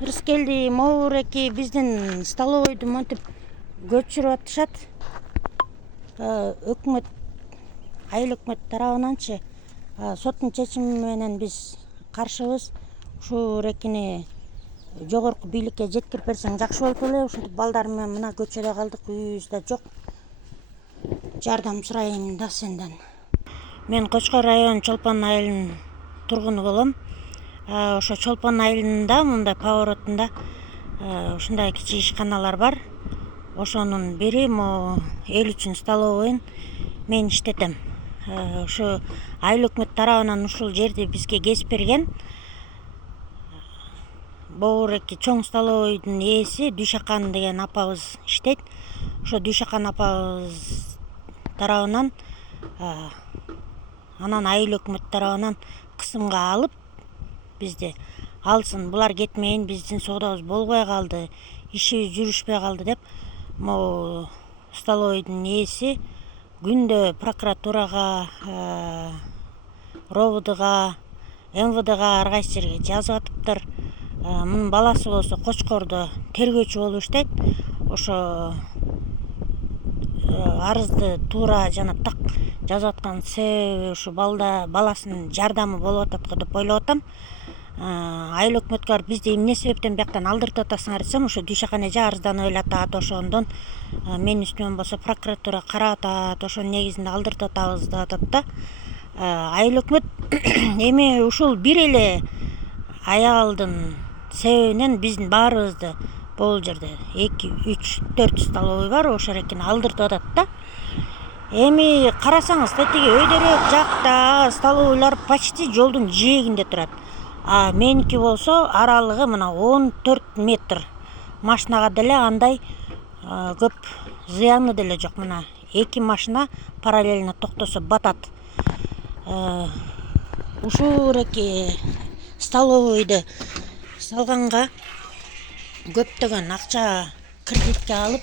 Рыскелди Моуреки биздин столовойду монтип көчүрүп атышат. Өкмөт, айыл өкмөт тарабынанчы соттун чечими менен биз каршыбыз. Ушул эрекини жогорку бийликке жеткирип берсең жакшы болуп эле. Ушинтип балдарым менен мына көчөдө калдык, үйүбүз да жок. Жардам сурайм да сенден. Мен Кочкор район Чолпон айылынын тургуну болом. Ошо Чолпон айылында мындай поворотунда ушундай кичи ишканалар бар. Ошонун бири могу эл үчүн столовойун мен иштетем. Ушу айыл өкмөт тарабынан ушул жерди бизге кесип берген. Боореки чоң столовойдун ээси Дүйшакан деген апабыз иштейт. Ошо Дүйшакан апабыз тарабынан анан айыл өкмөт тарабынан кысымга алып бизди алсын, булар кетмейин, биздин соодобуз болбой калды, ишибиз жүрүшпөй калды деп могу столовойдун ээси күндө прокуратурага, РОВДга, МВДга ар кайсы жерге жазып атыптыр. Мунун баласы болсо Кочкордо тергөөчү болуп иштейт. Ошо арызды туура жана так жазып аткан себеби ушу баласынын жардамы болуп атат го деп ойлоп атам. Айыл өкмөткө барып бизди эмне себептен бияктан алдыртып атасыңар десем, ошо Дүйшакан эже арызданып эле атат, ошондон менин үстүмөн болсо прокуратура карап атат, ошонун негизинде алдыртып атабыз деп атат да. Айыл өкмөт эми ушул бир эле аялдын себебинен биздин баарыбызды бул жерде 2, 3, 4 столовой бар, ошол эрекини алдыртып атат да. Эми карасаңыз, тетиги өйдөрөөк жакта столовойлор почти жолдун жээгинде турат. Меники болсо аралыгы мына 14 метр. Машинага деле андай көп зыяны деле жок. Мына 2 машина параллельно токтосо батат. Ушул эреки столовойду салганга көптөгөн акча кредитке алып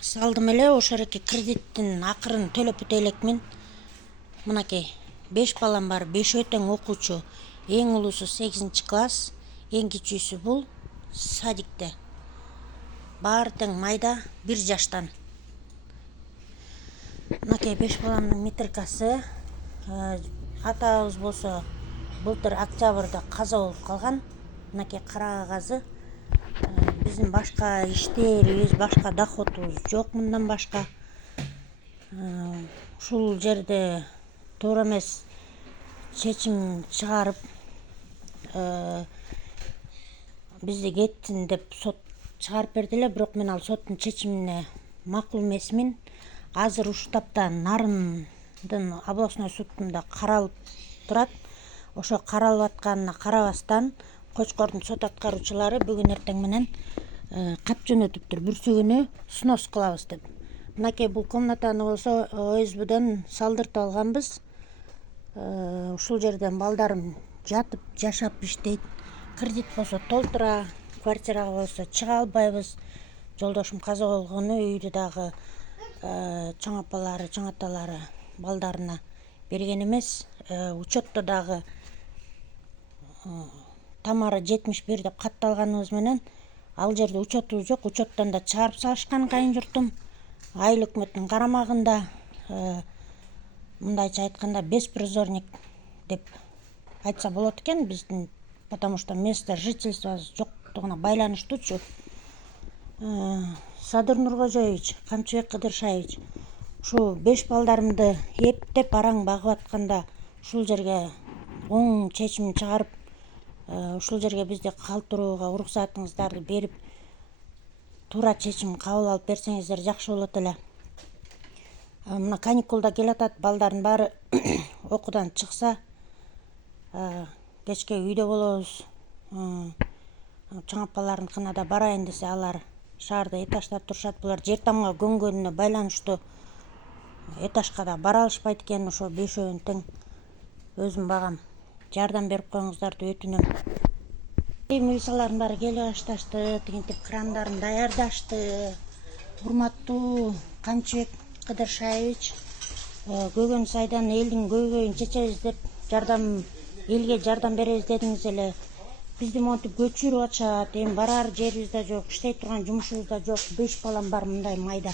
салдым эле. Ошол эреки кредиттин акырын төлөп өтө элекмин. Мынакей 5 балам бар, 5 тең окуучу. Эң улуусу 8 класс, эң кичүүсү бул садикте. Баары тең майда 1 жаштан. Мынакей 5 баламдын метрикасы. Атабыз болсо былтыр октябрда каза болуп калган. Мынакей кара кагазы. Биздин башка иштерибиз, башка доходубуз жок мындан башка. Ушул жерде туура эмес чечим чыгарып бизди кетсин деп сот чыгарып берди эле, бирок мен ал соттун чечимине макул эмесмин. Азыр ушул тапта Нарындын областной судунда каралып турат. Ошо каралып атканына карабастан Кочкордун сот аткаруучулары бүгүн эртең менен кат жөнөтүптүр, бүрсүгүнү снос кылабыз деп. Мынакей бул комнатаны болсо ОСБден салдыртып алганбыз. Ушул жерден балдарым жатып жашап иштейт. Кредит болсо толтура, квартирага болсо чыга албайбыз. Жолдошум каза болгону үйдү дагы чоң апалары, чоң аталары балдарына берген эмес. Учетто дагы тамары 71 деп катталганыбыз менен ал жерде учетубуз жок. Учеттон да чыгарып салышкан кайын журтум. Айыл өкмөттүн карамагында, мындайча айтканда беспризорник деп айтса болот экен биздин, потому что место жительства жоктугуна байланыштуучу. Садыр Нуркожоевич, Камчыбек Кыдыршаевич, ушу 5 балдарымды эптеп араң багып атканда ушул жерге оң чечим чыгарып, ушул жерге бизди калтырууга уруксатыңыздарды берип, туура чечим кабыл алып берсеңиздер жакшы болот эле. Мына каникулда келатат, балдардын баары окуудан чыкса, кечке үйдө болобуз. Чоң апаларыныкына да барайын десе, алар шаарда этажда турушат. Булар жер тамга көнгөнүнө байланыштуу этажга да бара алышпайт экен. Ошо 5-өүн тең өзүм багам. Жардам берип коюңуздарды өтүнөм. Милициялардын баары келип башташты, тигинтип крандарын даярдашты. Урматтуу Камчыбек Кыдыршаевич, көгөн сайдан элдин көйгөйүн чечебиз деп элге жардам беребиз дедиңиз эле. бизди монтип көчүрүп атышат. Эми барар жерибиз да жок, иштей турган жумушубуз да жок. 5 балам бар мындай майда.